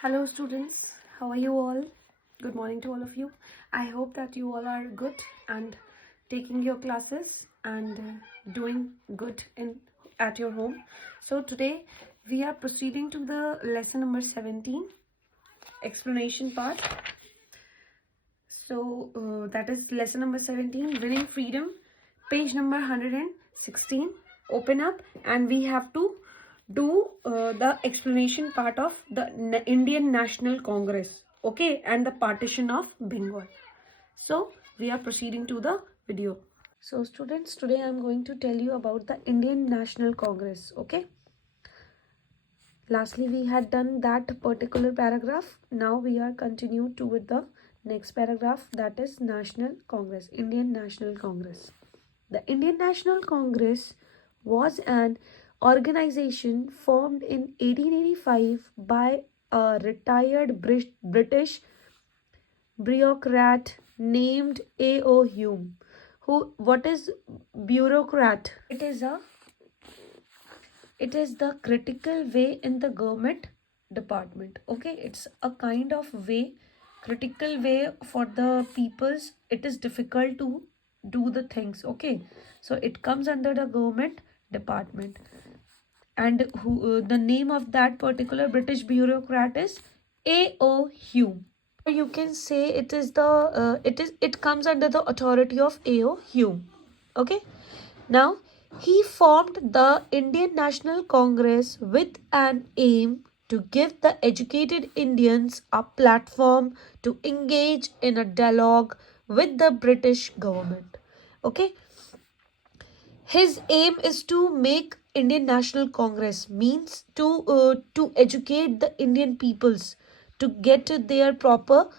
Hello students, how are you all? Good morning to all of you. I hope that you all are good and taking your classes and doing good in at your home. So today we are proceeding to the lesson number 17, explanation part. So that is lesson number 17, winning freedom, page number 116. Open up and we have to do the explanation part of the Indian National Congress, okay, and the partition of Bengal. So we are proceeding to the video. So students, today I am going to tell you about the Indian National Congress, okay. Lastly we had done that particular paragraph. Now we are continued to with the next paragraph, that is National Congress, Indian National Congress. The Indian National Congress was an organization formed in 1885 by a retired British bureaucrat named A.O. Hume. What is bureaucrat? It is the critical way in the government department. Okay, it's a kind of way, critical way for the peoples. It is difficult to do the things. Okay, so it comes under the government department, and the name of that particular British bureaucrat is A.O. Hume. Or you can say it comes under the authority of A.O. Hume. Okay, now he formed the Indian National Congress with an aim to give the educated Indians a platform to engage in a dialogue with the British government. Okay, his aim is to make Indian National Congress means to educate the Indian peoples, to get their proper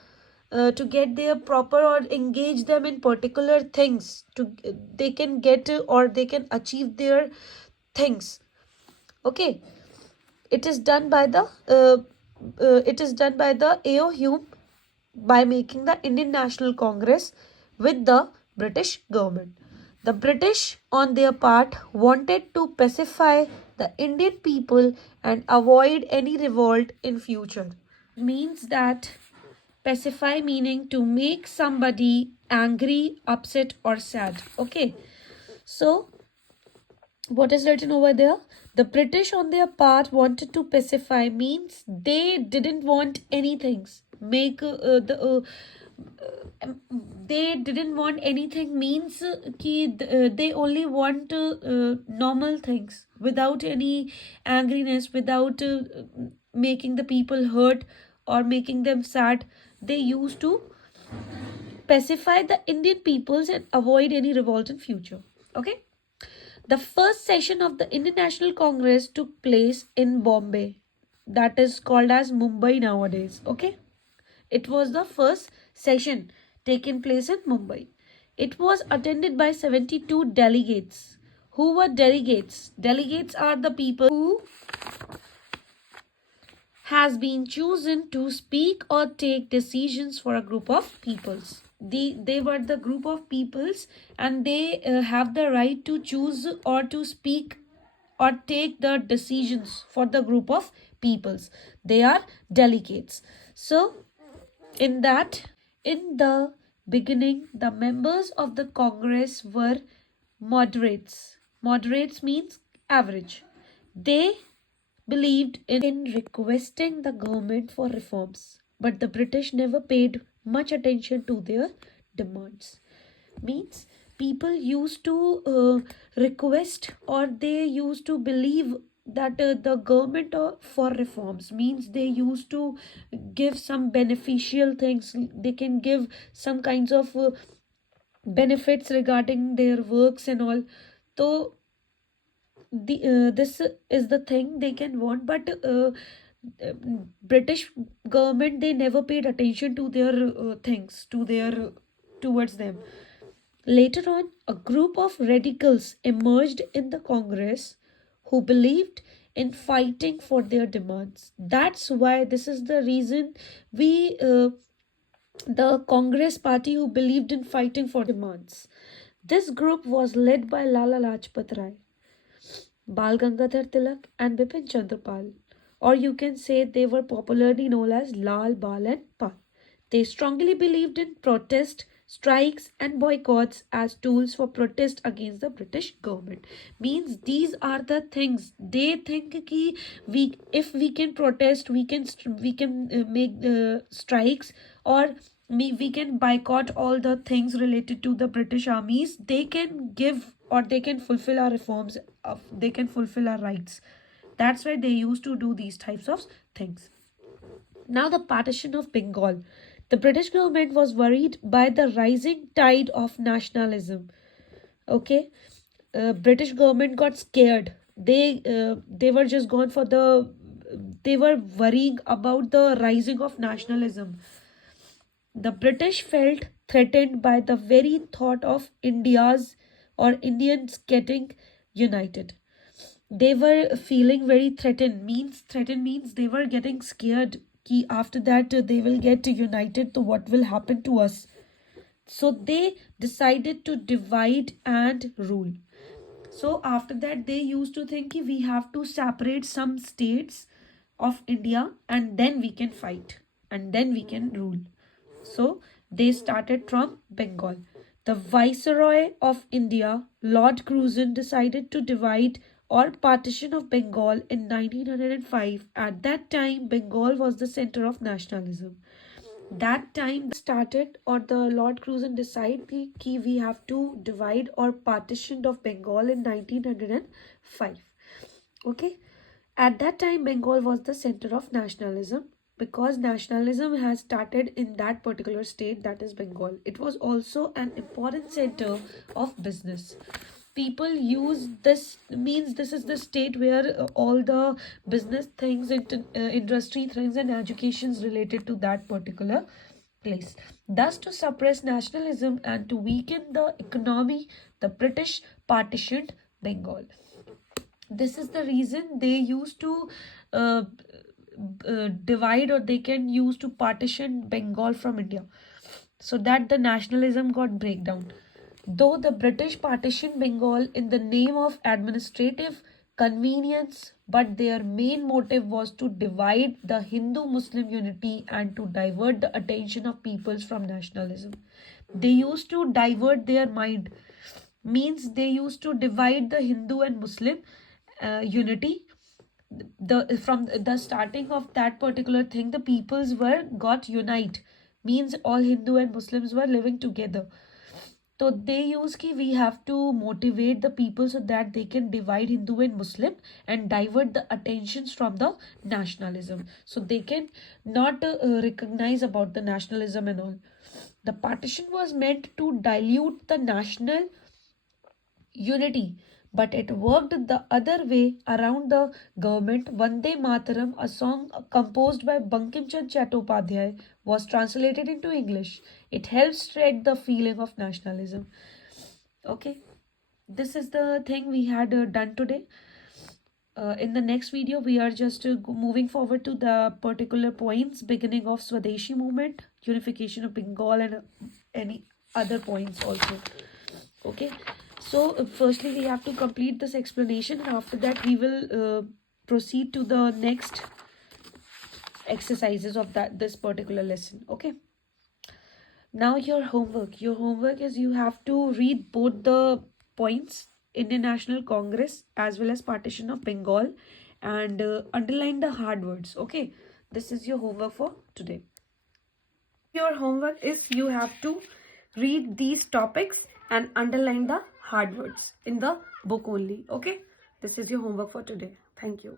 or engage them in particular things, to they can get or they can achieve their things. Okay, it is done by the A.O. Hume by making the Indian National Congress with the British government. The British, on their part, wanted to pacify the Indian people and avoid any revolt in future. Means that pacify meaning to make somebody angry, upset, or sad. Okay, so what is written over there? The British, on their part, wanted to pacify means they didn't want anything. They didn't want anything means they only want normal things without any angriness, without making the people hurt or making them sad. They used to pacify the Indian peoples and avoid any revolt in future. Okay. The first session of the Indian National Congress took place in Bombay. That is called as Mumbai nowadays. Okay. It was the first session taken place in Mumbai. It was attended by 72 delegates. Who were delegates? Delegates are the people who has been chosen to speak or take decisions for a group of peoples. They were the group of peoples, and they have the right to choose or to speak or take the decisions for the group of peoples. They are delegates. So in the beginning, the members of the Congress were moderates. Moderates means average. They believed in requesting the government for reforms, but the British never paid much attention to their demands. Means people used to request, or they used to believe that the government for reforms means they used to give some beneficial things. They can give some kinds of benefits regarding their works and all. So this is the thing they can want, but British government, they never paid attention to their things, to their towards them. Later on, a group of radicals emerged in the Congress who believed in fighting for their demands. That's why this is the reason we the Congress party who believed in fighting for demands. This group was led by Lala Lajpat Rai, Bal Gangadhar Tilak, and Bipin Chandra Pal, or you can say they were popularly known as Lal, Bal, and Pal. They strongly believed in protest, strikes, and boycotts as tools for protest against the British government. Means these are the things they think ki if we can protest, we can make strikes, or we can boycott all the things related to the British armies. They can give, or they can fulfill our reforms. They can fulfill our rights. That's why they used to do these types of things. Now, the partition of Bengal. The British government was worried by the rising tide of nationalism. Okay, British government got scared. They were just gone for the. They were worrying about the rising of nationalism. The British felt threatened by the very thought of India's or Indians getting united. They were feeling very threatened means they were getting scared कि after that they will get united, so what will happen to us. So they decided to divide and rule. So after that they used to think कि we have to separate some states of India and then we can fight and then we can rule. So they started from Bengal. The Viceroy of India, Lord Curzon, decided to divide or partition of Bengal in 1905. At that time, Bengal was the center of nationalism. That time started, or the Lord Curzon decided that we have to divide or partition of Bengal in 1905. Okay. At that time, Bengal was the center of nationalism because nationalism has started in that particular state, that is Bengal. It was also an important center of business. People use this, means this is the state where all the business things, industry things, and educations related to that particular place. Thus, to suppress nationalism and to weaken the economy, the British partitioned Bengal. This is the reason they used to uh, divide, or they can use to partition Bengal from India, so that the nationalism got breakdown. Though the British partitioned Bengal in the name of administrative convenience, but their main motive was to divide the Hindu-Muslim unity and to divert the attention of peoples from nationalism. They used to divert their mind, means they used to divide the Hindu and Muslim unity. The from the starting of that particular thing, the peoples were got unite, means all Hindu and Muslims were living together. So they use ki we have to motivate the people so that they can divide Hindu and Muslim and divert the attentions from the nationalism. So they can not recognize about the nationalism and all. The partition was meant to dilute the national unity, but it worked the other way around. The government. Vande Mataram, a song composed by Bankim Chand Chattopadhyay, was translated into English. It helped spread the feeling of nationalism. Okay, this is the thing we had done today. In the next video, we are just moving forward to the particular points, beginning of Swadeshi movement, unification of Bengal, and any other points also. Okay, so firstly we have to complete this explanation, and after that we will proceed to the next exercises of this particular lesson. Okay, now your homework is you have to read both the points, Indian National Congress as well as partition of Bengal, and underline the hard words. Okay, this is your homework for today. Your homework is you have to read these topics and underline the hard words in the book only. Okay, this is your homework for today. Thank you.